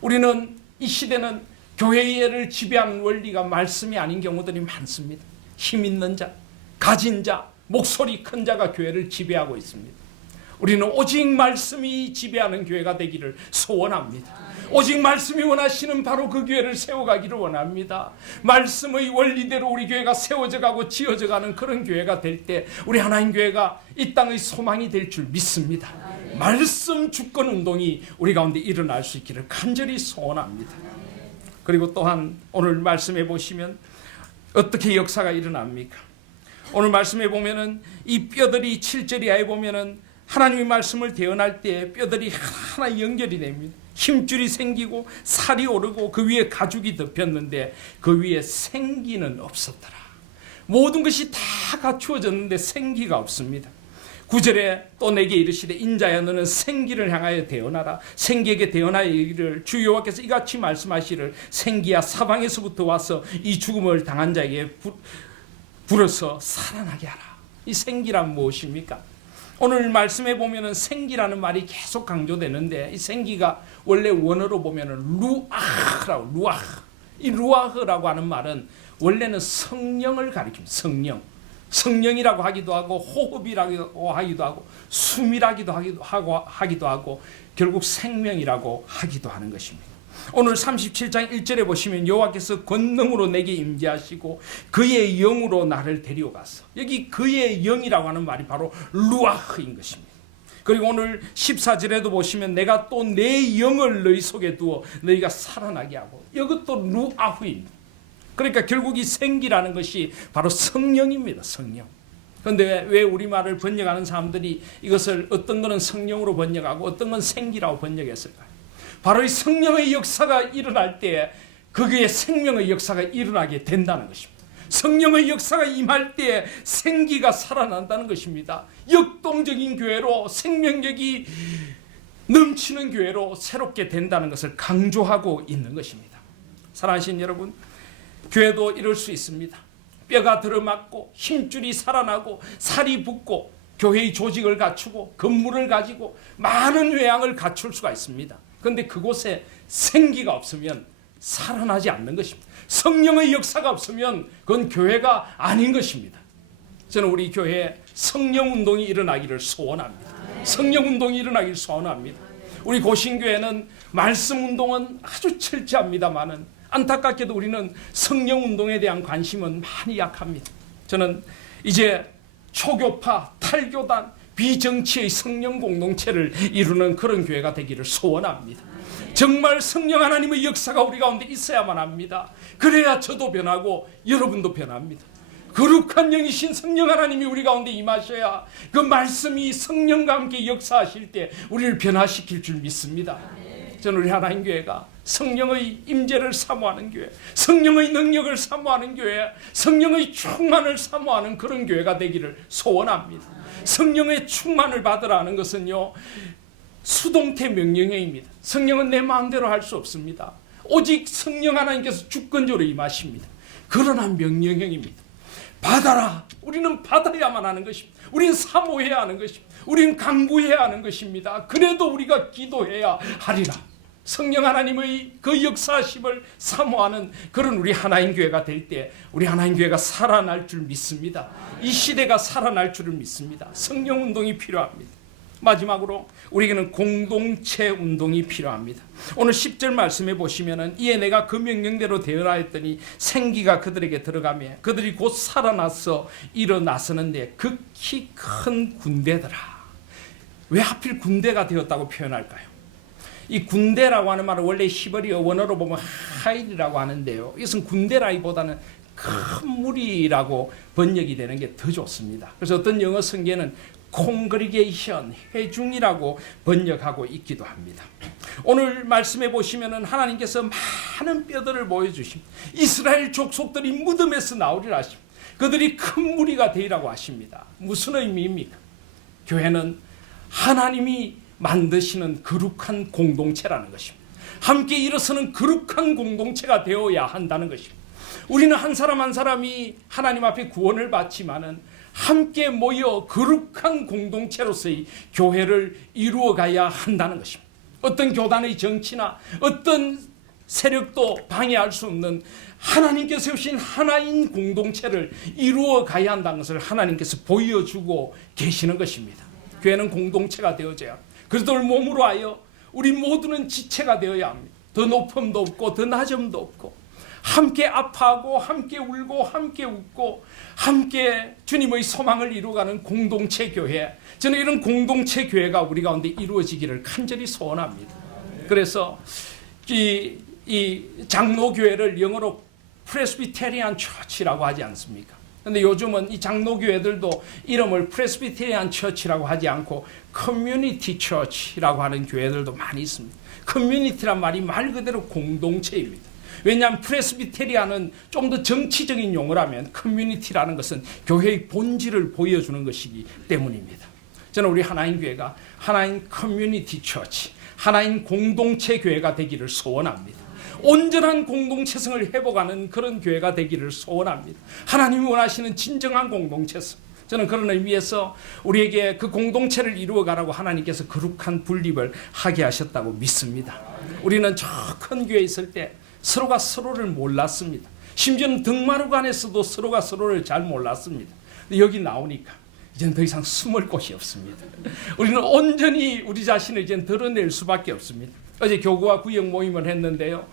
우리는 이 시대는 교회를 지배하는 원리가 말씀이 아닌 경우들이 많습니다. 힘 있는 자, 가진 자, 목소리 큰 자가 교회를 지배하고 있습니다. 우리는 오직 말씀이 지배하는 교회가 되기를 소원합니다. 오직 말씀이 원하시는 바로 그 교회를 세워가기를 원합니다. 말씀의 원리대로 우리 교회가 세워져 가고 지어져 가는 그런 교회가 될 때 우리 하나님 교회가 이 땅의 소망이 될 줄 믿습니다. 말씀 주권 운동이 우리 가운데 일어날 수 있기를 간절히 소원합니다. 그리고 또한 오늘 말씀해 보시면 어떻게 역사가 일어납니까? 오늘 말씀해 보면은 이 뼈들이 7절 이하에 보면은 하나님의 말씀을 대언할 때 뼈들이 하나 연결이 됩니다. 힘줄이 생기고 살이 오르고 그 위에 가죽이 덮였는데 그 위에 생기는 없었더라. 모든 것이 다 갖추어졌는데 생기가 없습니다. 9절에 또 내게 이르시되 인자야 너는 생기를 향하여 대언하라. 생기에게 대언하여 이르기를 주 여호와께서 이같이 말씀하시를 생기야 사방에서부터 와서 이 죽음을 당한 자에게 불어서 살아나게 하라. 이 생기란 무엇입니까? 오늘 말씀해 보면은 생기라는 말이 계속 강조되는데 이 생기가 원래 원어로 보면은 루아흐라고 루아흐. 이 루아흐라고 하는 말은 원래는 성령을 가리킵니다. 성령이라고 하기도 하고 호흡이라고 하기도 하고 숨이라기도 하기도 하고 결국 생명이라고 하기도 하는 것입니다. 오늘 37장 1절에 보시면 여호와께서 권능으로 내게 임재하시고 그의 영으로 나를 데려가서 여기 그의 영이라고 하는 말이 바로 루아흐인 것입니다. 그리고 오늘 14절에도 보시면 내가 또 내 영을 너희 속에 두어 너희가 살아나게 하고 이것도 루아흐입니다. 그러니까 결국 이 생기라는 것이 바로 성령입니다. 성령. 그런데 왜 우리말을 번역하는 사람들이 이것을 어떤 거는 성령으로 번역하고 어떤 건 생기라고 번역했을까요? 바로 이 성령의 역사가 일어날 때 거기에 생명의 역사가 일어나게 된다는 것입니다. 성령의 역사가 임할 때 생기가 살아난다는 것입니다. 역동적인 교회로 생명력이 넘치는 교회로 새롭게 된다는 것을 강조하고 있는 것입니다. 사랑하신 여러분, 교회도 이럴 수 있습니다. 뼈가 들어맞고 힘줄이 살아나고 살이 붙고 교회의 조직을 갖추고 건물을 가지고 많은 외양을 갖출 수가 있습니다. 그런데 그곳에 생기가 없으면 살아나지 않는 것입니다. 성령의 역사가 없으면 그건 교회가 아닌 것입니다. 저는 우리 교회에 성령운동이 일어나기를 소원합니다. 성령운동이 일어나기를 소원합니다. 우리 고신교회는 말씀운동은 아주 철저합니다만은 안타깝게도 우리는 성령운동에 대한 관심은 많이 약합니다. 저는 이제 초교파, 탈교단, 비정치의 성령 공동체를 이루는 그런 교회가 되기를 소원합니다. 정말 성령 하나님의 역사가 우리 가운데 있어야만 합니다. 그래야 저도 변하고 여러분도 변합니다. 거룩한 영이신 성령 하나님이 우리 가운데 임하셔야 그 말씀이 성령과 함께 역사하실 때 우리를 변화시킬 줄 믿습니다. 저는 우리 하나님 교회가 성령의 임재를 사모하는 교회, 성령의 능력을 사모하는 교회, 성령의 충만을 사모하는 그런 교회가 되기를 소원합니다. 성령의 충만을 받으라는 것은요, 수동태 명령형입니다. 성령은 내 마음대로 할 수 없습니다. 오직 성령 하나님께서 주권적으로 임하십니다. 그러나 명령형입니다. 받아라. 우리는 받아야만 하는 것입니다. 우리는 사모해야 하는 것입니다. 우리는 강구해야 하는 것입니다. 그래도 우리가 기도해야 하리라. 성령 하나님의 그 역사심을 사모하는 그런 우리 하나님 교회가 될 때 우리 하나님 교회가 살아날 줄 믿습니다. 이 시대가 살아날 줄을 믿습니다. 성령 운동이 필요합니다. 마지막으로 우리에게는 공동체 운동이 필요합니다. 오늘 10절 말씀해 보시면은 이에 내가 그 명령대로 되어라 했더니 생기가 그들에게 들어가며 그들이 곧 살아나서 일어나서는데 극히 큰 군대더라. 왜 하필 군대가 되었다고 표현할까요? 이 군대라고 하는 말은 원래 히브리어 원어로 보면 하일이라고 하는데요, 이것은 군대라기보다는 큰 무리라고 번역이 되는 게 더 좋습니다. 그래서 어떤 영어 성경에는 콩그리게이션, 회중이라고 번역하고 있기도 합니다. 오늘 말씀해 보시면은 하나님께서 많은 뼈들을 보여주십니다. 이스라엘 족속들이 무덤에서 나오리라 하십니다. 그들이 큰 무리가 되리라고 하십니다. 무슨 의미입니까? 교회는 하나님이 만드시는 거룩한 공동체라는 것입니다. 함께 일어서는 거룩한 공동체가 되어야 한다는 것입니다. 우리는 한 사람 한 사람이 하나님 앞에 구원을 받지만은 함께 모여 거룩한 공동체로서의 교회를 이루어가야 한다는 것입니다. 어떤 교단의 정치나 어떤 세력도 방해할 수 없는 하나님께서 세우신 하나인 공동체를 이루어가야 한다는 것을 하나님께서 보여주고 계시는 것입니다. 교회는 공동체가 되어져야, 그리스도를 몸으로 하여 우리 모두는 지체가 되어야 합니다. 더 높음도 없고 더 낮음도 없고 함께 아파하고 함께 울고 함께 웃고 함께 주님의 소망을 이루어가는 공동체 교회, 저는 이런 공동체 교회가 우리 가운데 이루어지기를 간절히 소원합니다. 그래서 이 장로교회를 영어로 프레스비테리안 처치라고 하지 않습니까? 그런데 요즘은 이 장로교회들도 이름을 프레스비테리안 처치라고 하지 않고 커뮤니티 처치라고 하는 교회들도 많이 있습니다. 커뮤니티란 말이 말 그대로 공동체입니다. 왜냐하면 프레스비테리안은 좀 더 정치적인 용어라면 커뮤니티라는 것은 교회의 본질을 보여주는 것이기 때문입니다. 저는 우리 하나인 교회가 하나인 커뮤니티 처치, 하나인 공동체 교회가 되기를 소원합니다. 온전한 공동체성을 회복하는 그런 교회가 되기를 소원합니다. 하나님이 원하시는 진정한 공동체성, 저는 그런 의미에서 우리에게 그 공동체를 이루어가라고 하나님께서 거룩한 분립을 하게 하셨다고 믿습니다. 우리는 저 큰 교회에 있을 때 서로가 서로를 몰랐습니다. 심지어는 덕마루간에서도 서로가 서로를 잘 몰랐습니다. 근데 여기 나오니까 이제는 더 이상 숨을 곳이 없습니다. 우리는 온전히 우리 자신을 이제는 드러낼 수밖에 없습니다. 어제 교구와 구역 모임을 했는데요,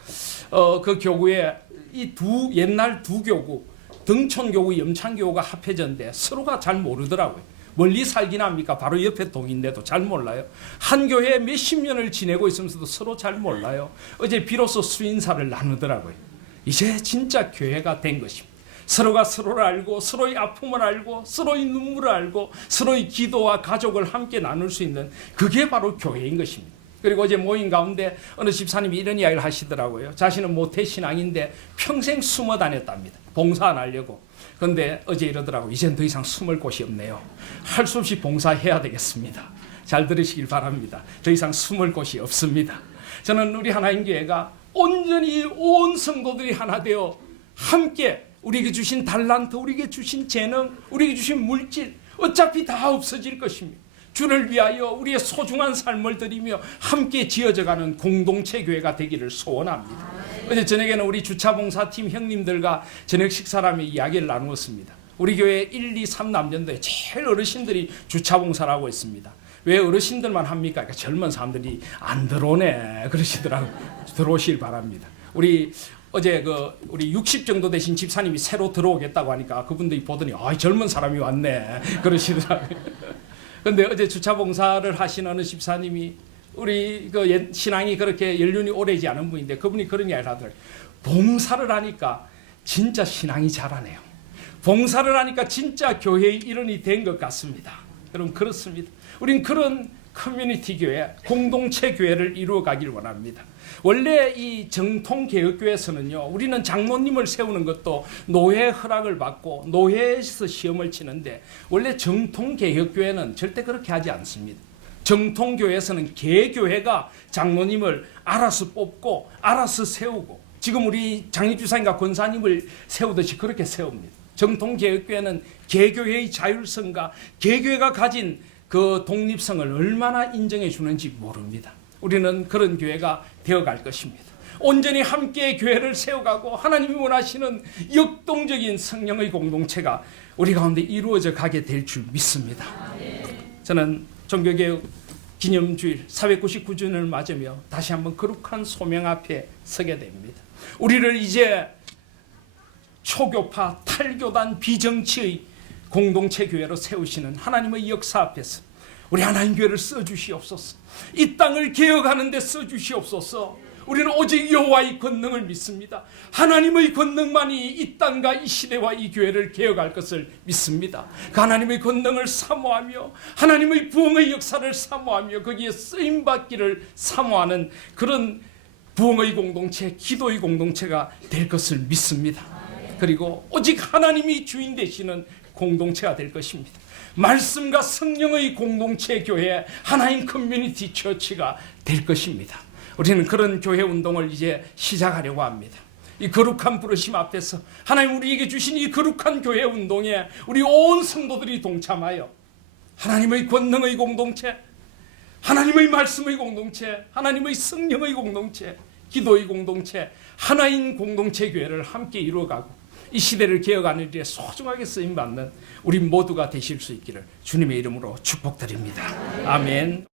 그 교구에 이 옛날 두 교구, 등촌교구, 염창교구가 합해졌는데 서로가 잘 모르더라고요. 멀리 살긴 합니까? 바로 옆에 동인데도 잘 몰라요. 한 교회에 몇십 년을 지내고 있으면서도 서로 잘 몰라요. 어제 비로소 수인사를 나누더라고요. 이제 진짜 교회가 된 것입니다. 서로가 서로를 알고 서로의 아픔을 알고 서로의 눈물을 알고 서로의 기도와 가족을 함께 나눌 수 있는, 그게 바로 교회인 것입니다. 그리고 어제 모임 가운데 어느 집사님이 이런 이야기를 하시더라고요. 자신은 모태신앙인데 평생 숨어 다녔답니다. 봉사 안 하려고. 그런데 어제 이러더라고요. 이젠 더 이상 숨을 곳이 없네요. 할 수 없이 봉사해야 되겠습니다. 잘 들으시길 바랍니다. 더 이상 숨을 곳이 없습니다. 저는 우리 하나님 교회가 온전히 온 성도들이 하나 되어 함께 우리에게 주신 달란트, 우리에게 주신 재능, 우리에게 주신 물질, 어차피 다 없어질 것입니다. 주를 위하여 우리의 소중한 삶을 드리며 함께 지어져가는 공동체 교회가 되기를 소원합니다. 어제 저녁에는 우리 주차봉사팀 형님들과 저녁 식사라며 이야기를 나누었습니다. 우리 교회 1, 2, 3 남전도에 제일 어르신들이 주차봉사를 하고 있습니다. 왜 어르신들만 합니까? 그러니까 젊은 사람들이 안 들어오네 그러시더라고요. 들어오실 바랍니다. 우리 어제 우리 60 정도 되신 집사님이 새로 들어오겠다고 하니까 그분들이 보더니 젊은 사람이 왔네 그러시더라고요. 그런데 어제 주차봉사를 하신 어느 집사님이, 우리 신앙이 그렇게 연륜이 오래지 않은 분인데 그분이 그런 이야기를 하더라고요. 봉사를 하니까 진짜 신앙이 자라네요. 봉사를 하니까 진짜 교회의 일원이 된 것 같습니다. 여러분, 그렇습니다. 우린 그런 커뮤니티 교회, 공동체 교회를 이루어가길 원합니다. 원래 이 정통개혁교회에서는요, 우리는 장로님을 세우는 것도 노회 허락을 받고 노회에서 시험을 치는데, 원래 정통개혁교회는 절대 그렇게 하지 않습니다. 정통교회에서는 개교회가 장로님을 알아서 뽑고 알아서 세우고, 지금 우리 장립주사님과 권사님을 세우듯이 그렇게 세웁니다. 정통개혁교회는 개교회의 자율성과 개교회가 가진 그 독립성을 얼마나 인정해 주는지 모릅니다. 우리는 그런 교회가 되어갈 것입니다. 온전히 함께 교회를 세워가고 하나님이 원하시는 역동적인 성령의 공동체가 우리 가운데 이루어져 가게 될 줄 믿습니다. 저는 종교개혁 기념주일 499주년을 맞으며 다시 한번 거룩한 소명 앞에 서게 됩니다. 우리를 이제 초교파, 탈교단, 비정치의 공동체 교회로 세우시는 하나님의 역사 앞에서 우리 하나님 교회를 써주시옵소서. 이 땅을 개혁하는 데 써주시옵소서. 우리는 오직 여호와의 권능을 믿습니다. 하나님의 권능만이 이 땅과 이 시대와 이 교회를 개혁할 것을 믿습니다. 그 하나님의 권능을 사모하며 하나님의 부흥의 역사를 사모하며 거기에 쓰임받기를 사모하는 그런 부흥의 공동체, 기도의 공동체가 될 것을 믿습니다. 그리고 오직 하나님이 주인 되시는 공동체가 될 것입니다. 말씀과 성령의 공동체 교회, 하나인 커뮤니티 처치가 될 것입니다. 우리는 그런 교회 운동을 이제 시작하려고 합니다. 이 거룩한 부르심 앞에서 하나님 우리에게 주신 이 거룩한 교회 운동에 우리 온 성도들이 동참하여 하나님의 권능의 공동체, 하나님의 말씀의 공동체, 하나님의 성령의 공동체, 기도의 공동체, 하나인 공동체 교회를 함께 이루어가고 이 시대를 개혁하는 일에 소중하게 쓰임받는 우리 모두가 되실 수 있기를 주님의 이름으로 축복드립니다. 아멘.